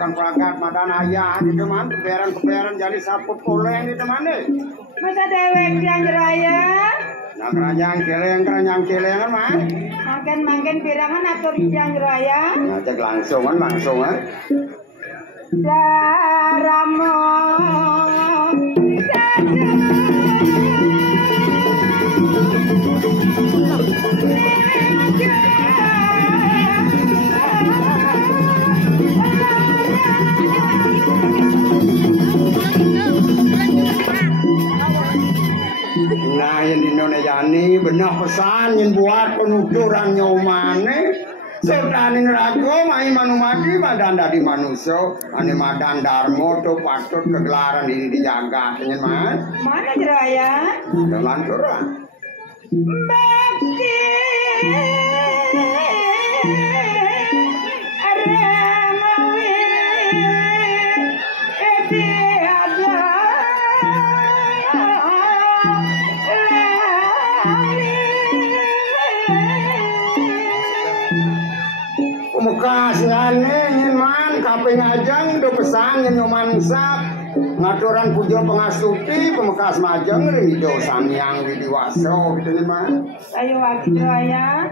Kang pragat madan ayah di teman keberan jadi sapu poleng di teman deh. Masa dewek yang raya? Nah keranjang keleng mah. Makin pirangan atur yang raya. Nah cek langsung kan. Daramo nah yang di Indonesia ini benar pesan yang buat penuturan nyomane serta rago mai manumati madan dari manusia ane madan darmo to patut kegelaran ini dijaga dengan mas mana jeraya dengan curang bakti Kasihane man kaping ajang do pesan nyoman sap ngaturan puja pengasuti pemekas majeng rido samyang widiwaso gitu mah ayo wagi raya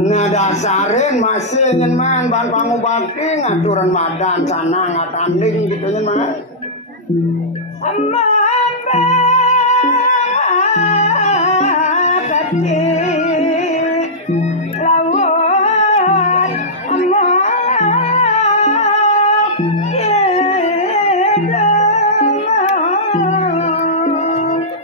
ngadasarin masih nyeman ban pangubakti ngaturan madan sana ngatanding gitu nyeman amamba kaki lawan amma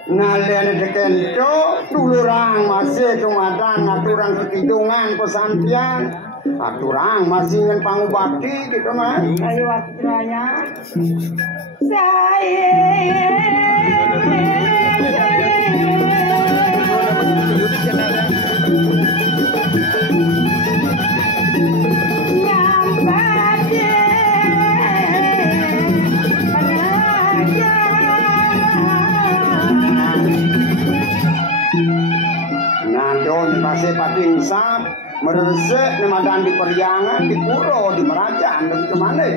nalian dekento tulurang masih kemadang aturan kekidungan pesantian aturan masih ngen pangubakti gitu mah ayo waktu raya masih pating sap meresek nemadan di Periangan di Puro di Merajan dan kemana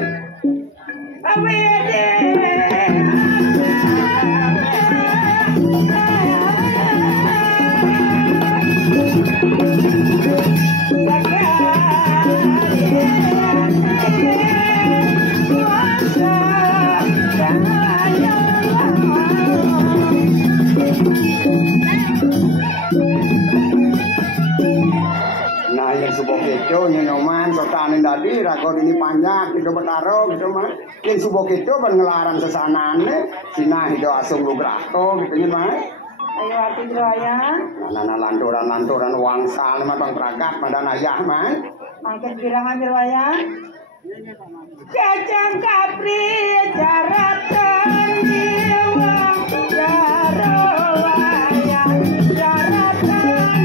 Subokejo nyoman sotanin tadi rago ini panjang hidup betaro gitu mah yang Subokejo ngelaran sesanane Cina hidup asung lugrato gitu mah ayo hati raya nana lanturan wangsal mah bang pragat madan ayah mah makin bilangan raya kacang kapri jaratan jiwa jarawaya jaratan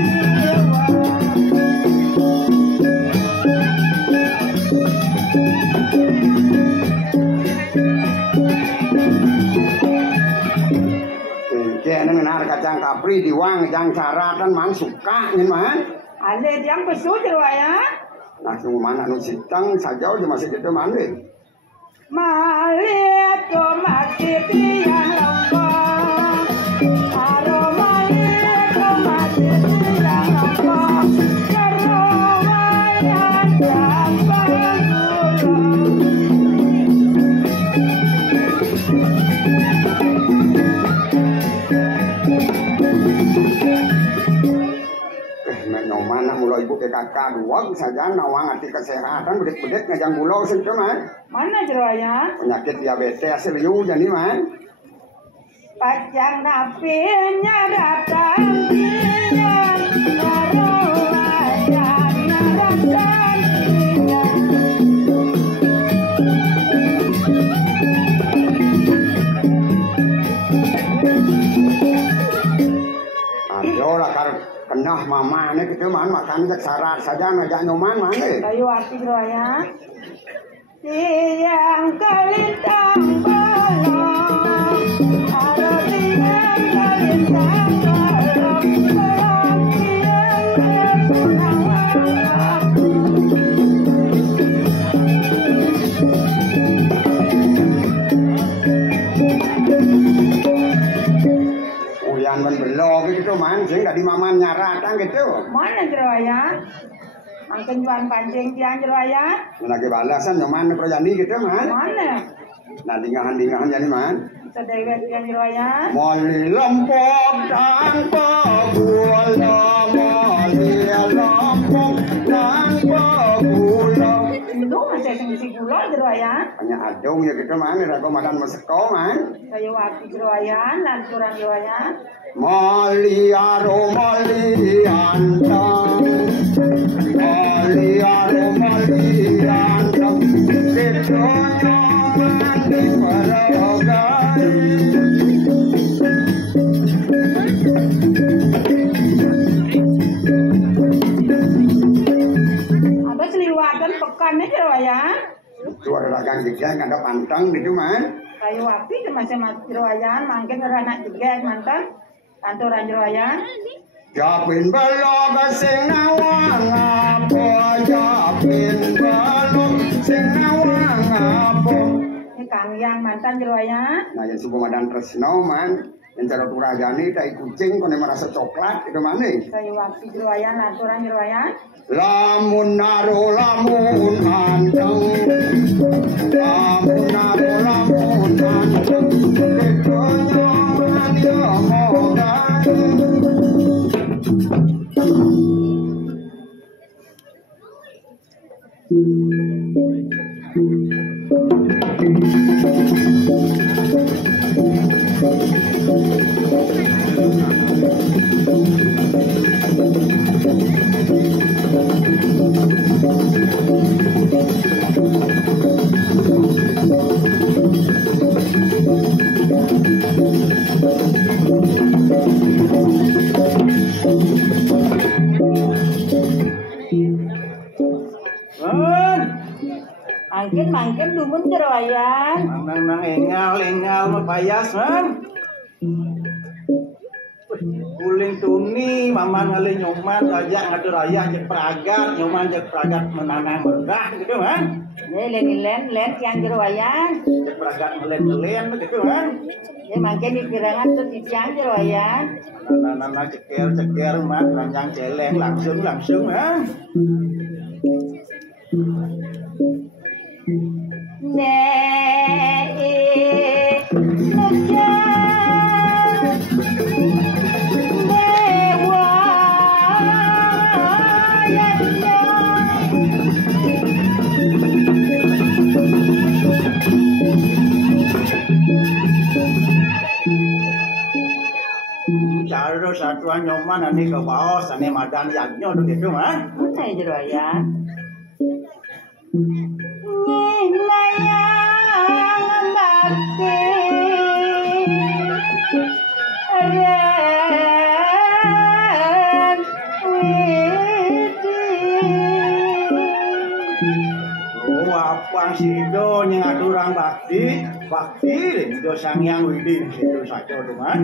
kacang kapri tapi diwang jang caratan man suka nyen man. Ale yang pesu jerwaya. Nah cuma mana nu sitang saja udah masih gitu man deh. Malit to mati tiang lompong. Aroma to mati tiang lompong. Kerowayan gampang gulung. Mana mulai ibu ke kakak dua saja nawang arti kesehatan bedet-bedet ngajang bulau sih man. Mana jerwaya? Penyakit diabetes serius jadi man. Pajang napinya datang tiang Karowayan datang tiang. Ayo lah kenah mama ini gitu man makan cek sarat saja ngajak nyoman man deh. Ayo arti jerwaya. Tiang kalintang bolong. Aro tiang kalintang bolong. Bolong tiang berpunang. Uyan belok gitu man sing dari mama nyaratan gitu. Mana jerwaya? Angken juan pancing tiang jerwaya. Lagi balasan nyoman projani gitu man. Mana? Nah dingahan jadi man. Sedewet tiang jerwaya. Moli lempok tanpa gula, moli lempok tanpa gula. Itu masih sing gula jerwaya. Hanya adong ya gitu man, rago madan meseko man. Saya waktu jerwaya, lanturan jerwaya. Moli aro moli antang, moli aro moli antang. Kedonya mandi paragai. Ada seliwatan pekannya jerwaya. Itu ada ragang jegeng ada pantang gitu man. Saya waktu itu masih jerwaya, mungkin anak juga mantan. Lanturan jerwaya. Japin balog sing nawang apa, japin balog sing nawang apa. Ini Kang Yang mantan jerwaya. Nah yang subuh madan tresno man, yang cara turajani tai kucing kone merasa coklat itu mana? Saya waktu jerwaya, lanturan jerwaya. Lamun naro lamun anteng, lamun naro lamun anteng, kedonya mania mogai. Mangkin dumun jerwaya. Nang engal mapayas man. Uling tuni mama ngalih nyoman ajak ngatur ayah cek peragat nyoman cek peragat menanang berkah gitu kan. Len yang jerwaya. Cek peragat melen gitu kan. Ya mangkin dipirangan tuh di tiang jerwaya. Nana ceker mat ranjang celeng langsung kan. Caro satuan nyoman ani ke bawah sane madan yagnya tuh gitu kan. Mana jerwaya? Apang sido ning aturang bakti do Sang Hyang Widi itu saja tuh kan.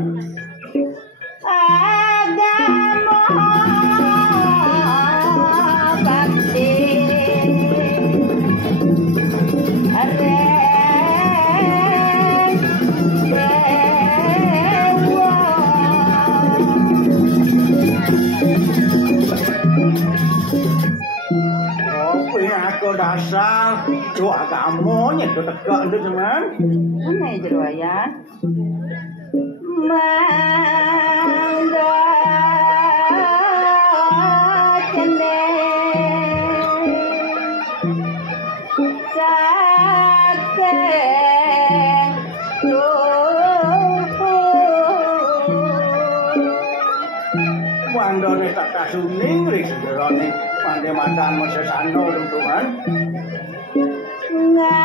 dasar do agamonya do tegak itu cuman. Mana jero ayah? Mangga cende Wandone tak kasuning rik jerone pandhe makan mesesano teman. ngano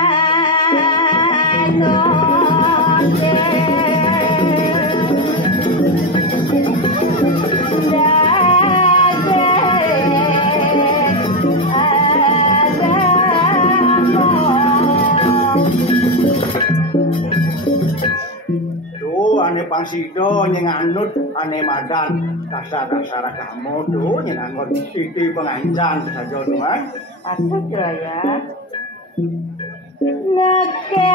Ane pangsido nyeng anut ane madan dasar-dasar kamu tuh nyeng anut siti pengancan saja tuan. Apa jero ayah? Ngekeng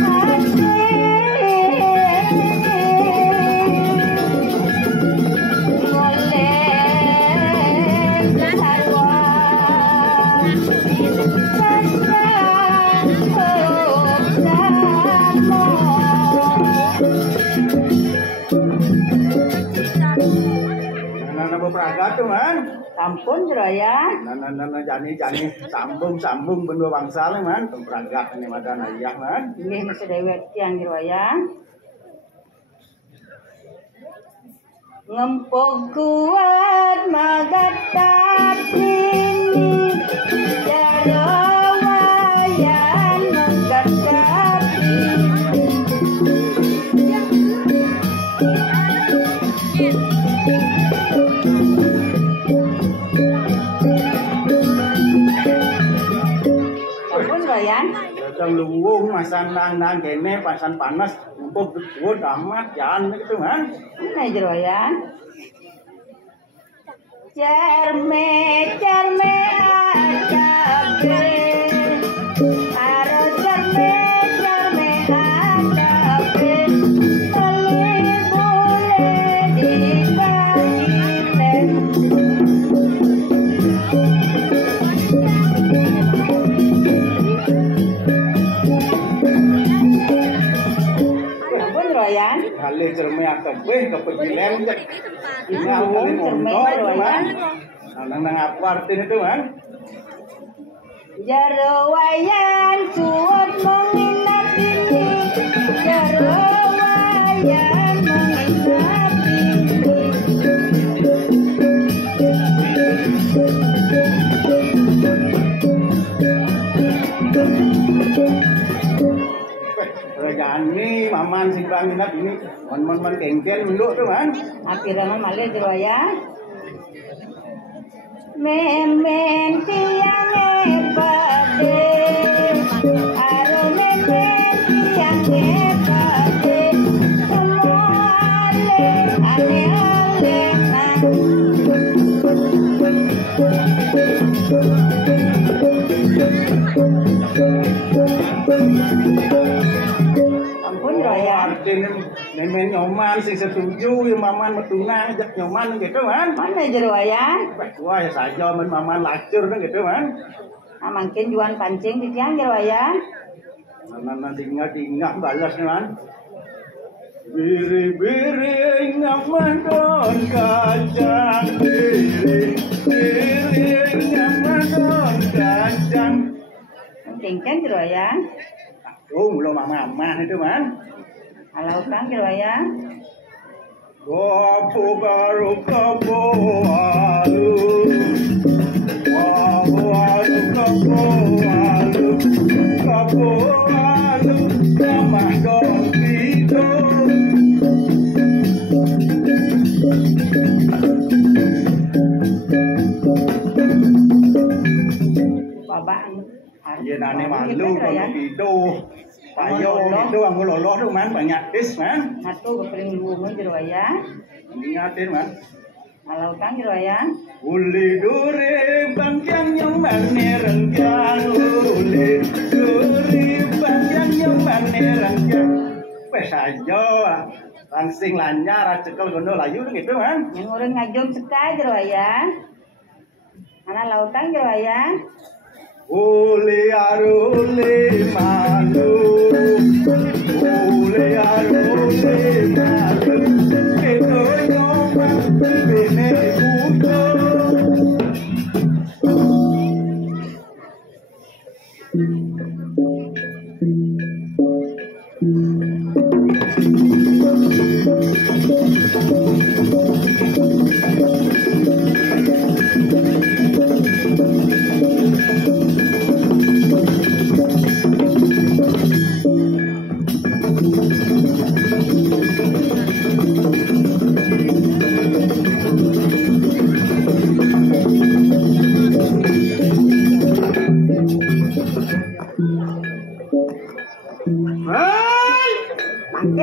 hati Pragat tuan. Sampun jero ayah. Nana jani sambung bendua bangsa le man pragat ane madan ayah man. Nggih mesti dewek tiyang jero ayah. Ngempuk kuat magatat ini jero wayan magatat Datang luwung masan nang kene pasan panas empuk kuat amat jangan gitu kan. Mana jero ayah? Cerme adabe aro cerme adabe boleh dibagi Royan, Kali cerme akebe kepegilen cek. Ini cerme Royan. Nang apa artinya itu kan? Jaro wayan suut menginap ini, jaro wayan menginap ini. Regani maman sing banginat ini man kengkel dulu tuh kan. Akhirnya malah jero ya. Men tiang epade, aro men tiang epade, semua ale ampun Royan. Nemen nyoman sing setuju yang maman metuna ajak nyoman gitu kan. Mana jero ya? Wah ya saja men maman lacur kan gitu kan. Ah mungkin juan pancing di tiang jero ya. Nana tinggal balas kan. Biri ngamadon kacang biri ngamadon kacang. Cengken jero ya. Oh belum mama itu kan. Kalau kan jero ya. Gopo karo kapo alu. Alu kapo alu. Kapo alu ramah dongito. Babak. Iya nane malu kalau itu. Payo itu ang loloh tuh man banyak tis man. Matu kepeling luwung jero ya. Ingatin man. Kalau kan jero ya. Uli dure bangkyang yang mane rengkyang. Uli dure bangkyang yang mane rengkyang. Wes aja langsing lanyar cekel gono layu gitu man. Yang orang ngajong sekali jero ya. Ana lautan jero wayan. Ule arule manu, ule arule manu, kita nyoma bene buto.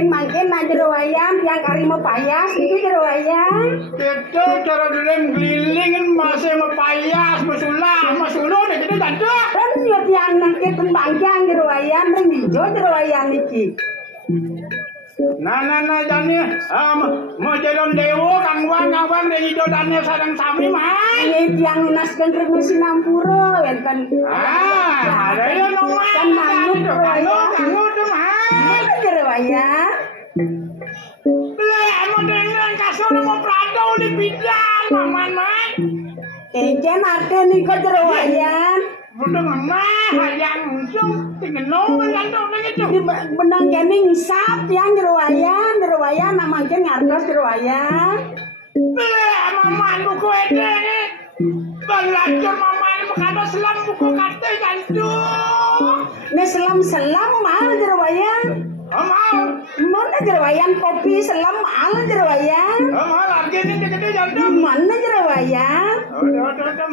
Makin na jero wayan yang karimo payas itu jero wayan. Itu cara dulem gelilingin masih mepayas, masuluh deh kita tanda. Dan yo tiang nangke pembangkang jero wayan ring ijo jero wayan iki. Nah jani mau jalon dewo kangwang ring ijo dane sareng sami mah. Ini tiang nasken ring Sinampura kan. Ada yo nomah. Kan manut jero wayan. Kamu tuh mah. Mana jero wayan? Mau dengan kasur mau prado di bidang maman mah. Ejen arte nih kok jero wayan. Udah mah yang usung tinggal ngantuk begitu. Di benang kene ngisap tiang jero wayan mangke ngartos jero wayan. Maman buku ede. Belajar maman bekado selam buku kate kantu. Ne selam mahal jero wayan. Mana jero wayan kopi selam mahal jero wayan. Mahal harga ini gede jantung. Mana jero wayan?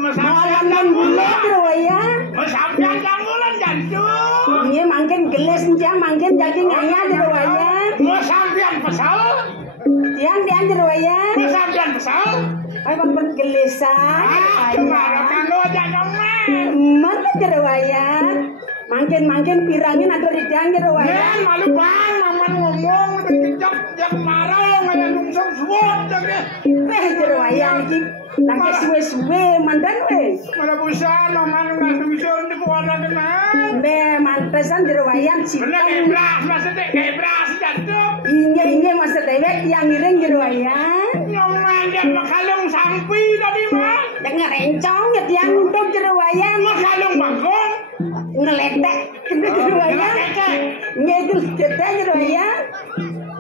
Malam gula jero wayan. Sampean janggulan jantung. Iya mangken geles njang mangken daging ayam jero wayan. Sampean pesal. Tiang jero wayan. Sampean pesal. Ay bang gelesan. Kemarin kanggo jantung mah. Mana jero wayan? Mangken pirangin atau di tiang jero wayan. Malu bang, maman ngomong lebih kejap jak marah ngaya nungsong suwot jadi. Jero wayan iki nangke suwe-suwe mandan we. Mana bisa maman nggak bisa di kuala dengan. Be mantesan jero wayan Bener cipta. kebras maksudnya kebras jantung. Inge masa dewek yang ngiring jero wayan. Nyoman dia makalung sampi tadi mah. Yang ngerencong ya tiang untuk jero wayan. Makalung bagong. Ngeletek jero wayan. Ngedul cetek jero wayan.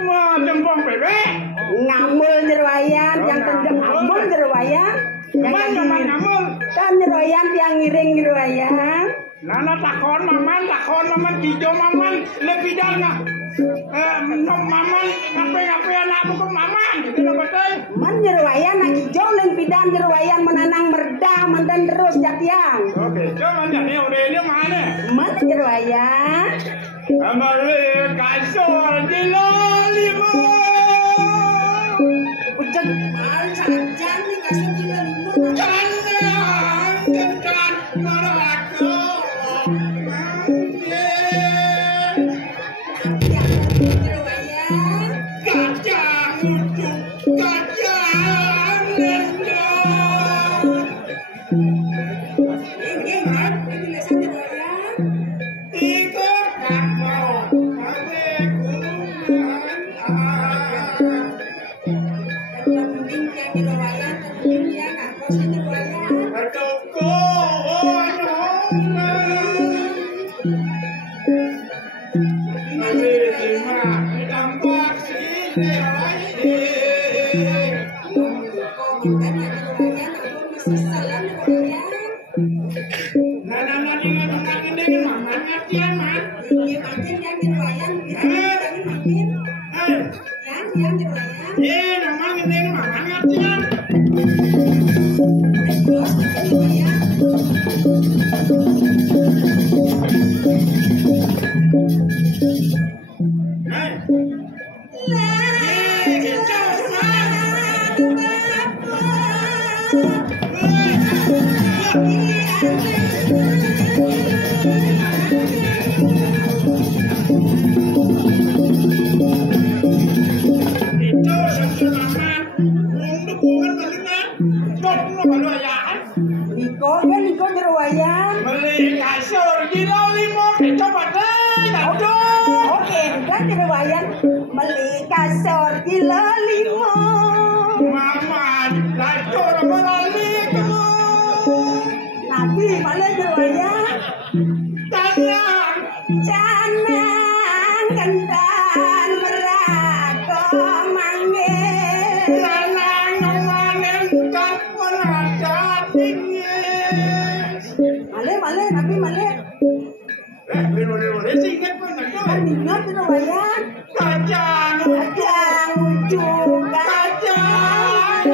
Mau jempong bebek. Ngamul jero wayan, yang tendang ngamul jero wayan. Yang ngamul. Kan jero wayan tiang ngiring jero wayan. Nana takon maman kijo maman lebih dana. Maman ngapain anak buku maman gitu loh betul. Man jero wayan nak hijau leng pidan jero wayan menanang merda mantan terus jatiang. Oke, jangan jadi udah ini mana? Man jero wayan. Amale kasur di lolimu. Ucap mal sajan nih kasur di lolimu. Jangan kencan marahku. jeroyan. Kacang ujung kacang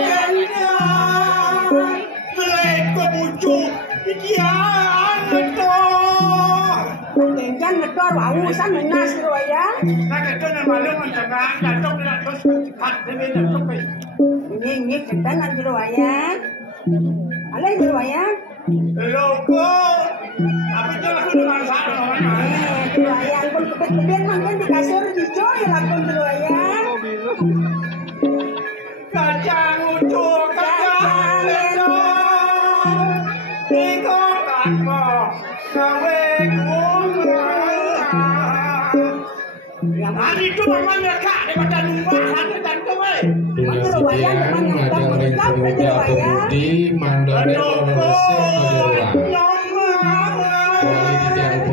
jelek kebujuk ikian ngedor. Kencan ngedor wau san menas jeroyan. Nah ngedor malu mencegah jatuh terus kat demi jatuh pe. Ini kedan jeroyan. Ale jeroyan. Loko. Apa itu laku dengan sana Jeroyan pun kebet-kebet mangken di kasur hijau ya lakon jeroyan. Kacang ujuk kacang ngedor. Iko kakmo gawe Ani itu mamanya kak daripada numpahan dan kowe. Jeroyan depan ngedang ngedang jeroyan. Di mandornya resep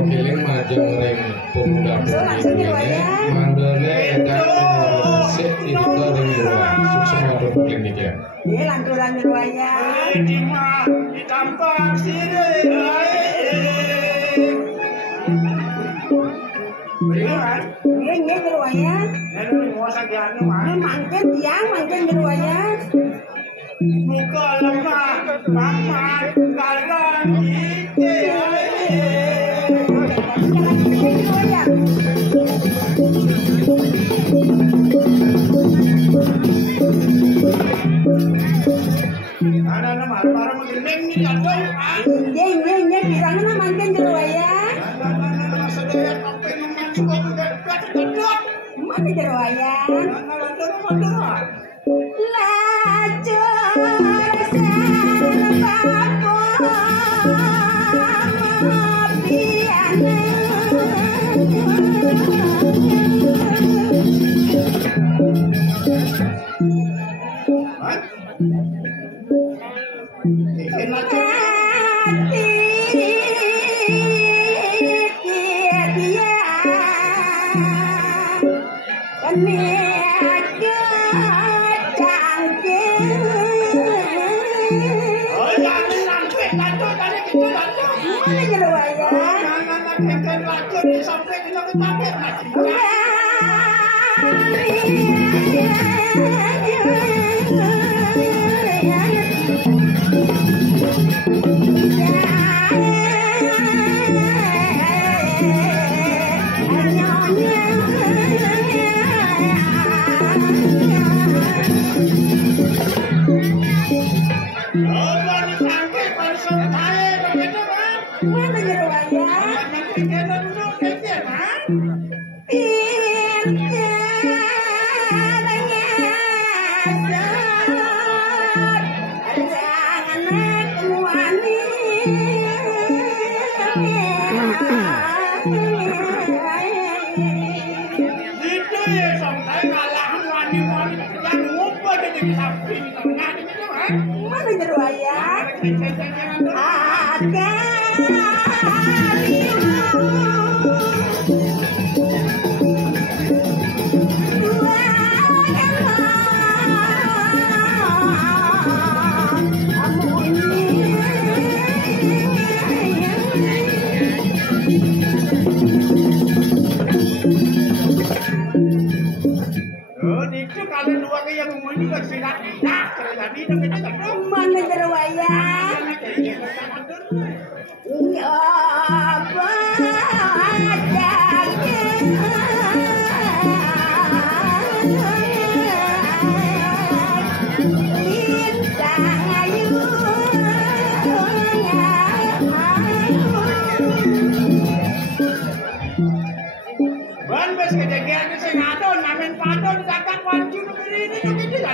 Keling majeng ring pemuda pemudi mandornya edan resep itu ring luar sukses mandor klinik ya. Ini lanturan jeroyan. Di mah ditampang sini. Ini jeroyan. Mangken tiang mangken jeroyan. Muka lemah, mama karan Anak-anak marah-marah mengiring ni jatuh. Ini pisangnya mangken jeroyan. Anak-anak sederet sampai numang suka kedot. Mana jeroyan? Anak-anak Mana jeroyan?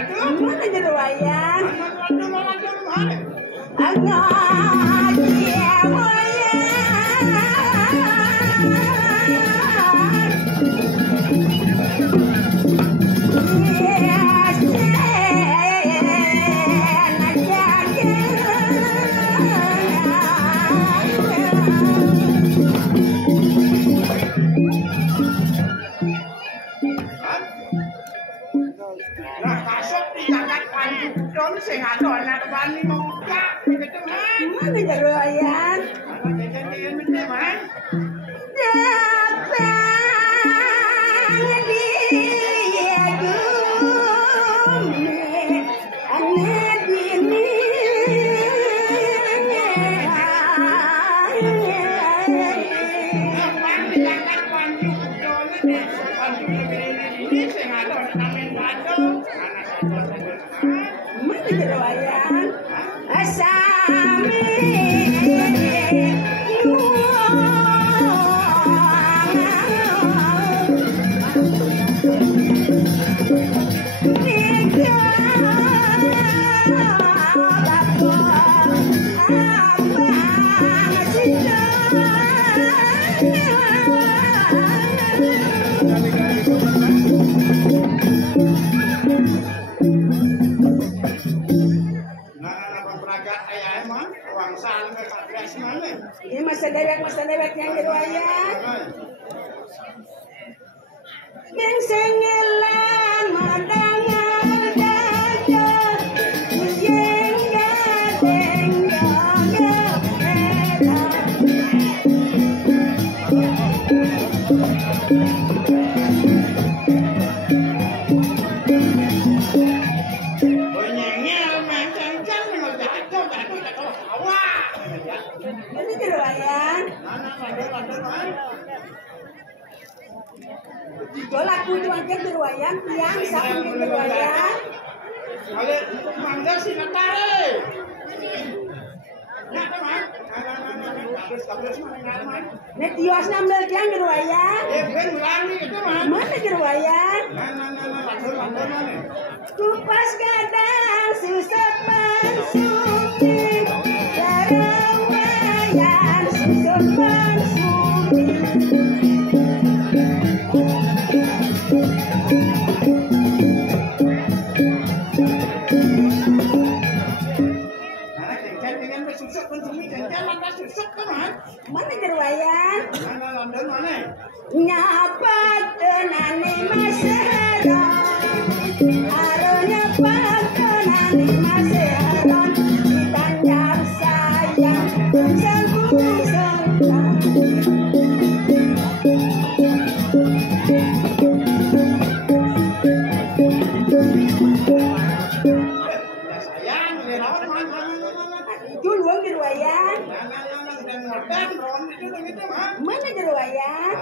Apa mana jeroyan? Mana jeroyan? Mana jeroayan? Asami ini masa dewek yang keduayan. Yang sengelan madangan dada, yang gadeng ini keduayan. Kalau aku cuma keduayan, tiang sama keduayan. Kalau mangga sih nakare. Ya teman. Nek tiwas nambel tiang keduayan. Ben lani itu mah. Mana keduayan? Kupas gadang susut mansumi, darawayan susut mansumi. Mana jeroayan? Nyapa tenane maseron, aro nyapa tenane maseron, ditandang sayang sanggung-sanggung. Duluan jeroayan. Mana jeroayan?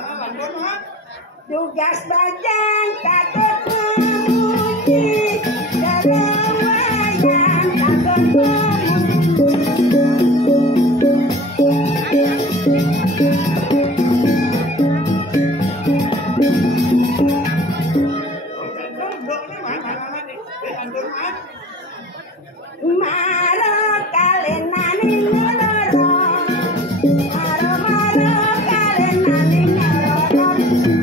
Tugas bajang takut memuji, jeroayan takut memuji. Maro kalenane ngoloro, maro kalenane ngoloro,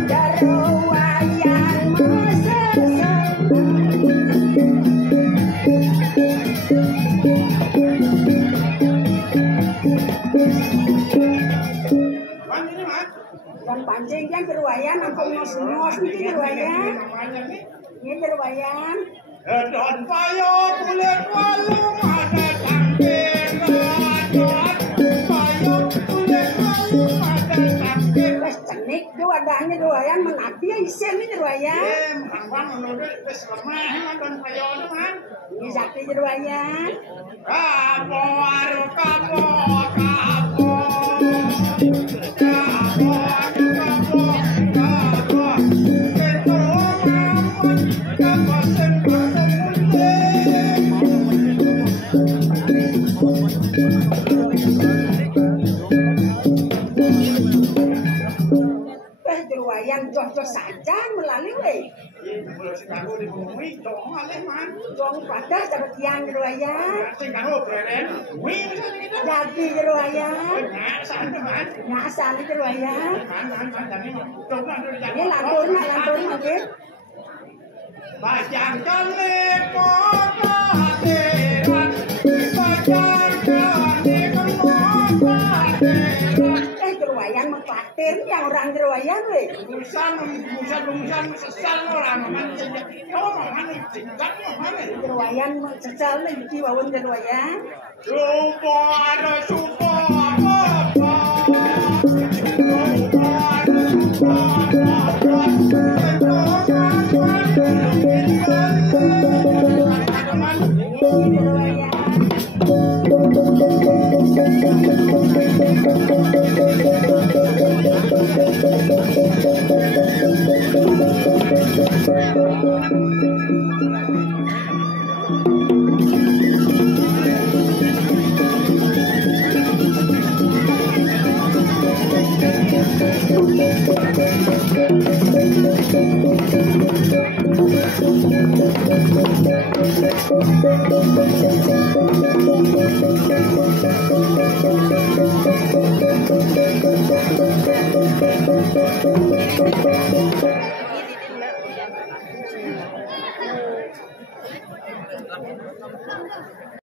jeroayan Yang pancing yang jeroayan, ampun nos itu jeroayan. Ini jeroayan. Don payo kulit walu ada tangkir, don payo kulit walu ada tangkir. Wes cenik doanya doayan menati isen ini jeroayan. Mangwang menurut wes lemah don payo itu man. Ini sakti jeroayan. Kapo aru kapo. Jeroayan jos-jos saja melalui weh. Dong pada dapat tiang jeroayan. Jadi jeroayan. Nyasan jeroayan. Ini lantur mungkin. Bajang kali kota hatiran, bajang kali kota hatiran. Jeroayan mengkhawatir yang orang jeroayan weh. Busan sesal orang mana saja. Kau mana tinggal mana? Jeroayan sesal nih di bawah jeroayan.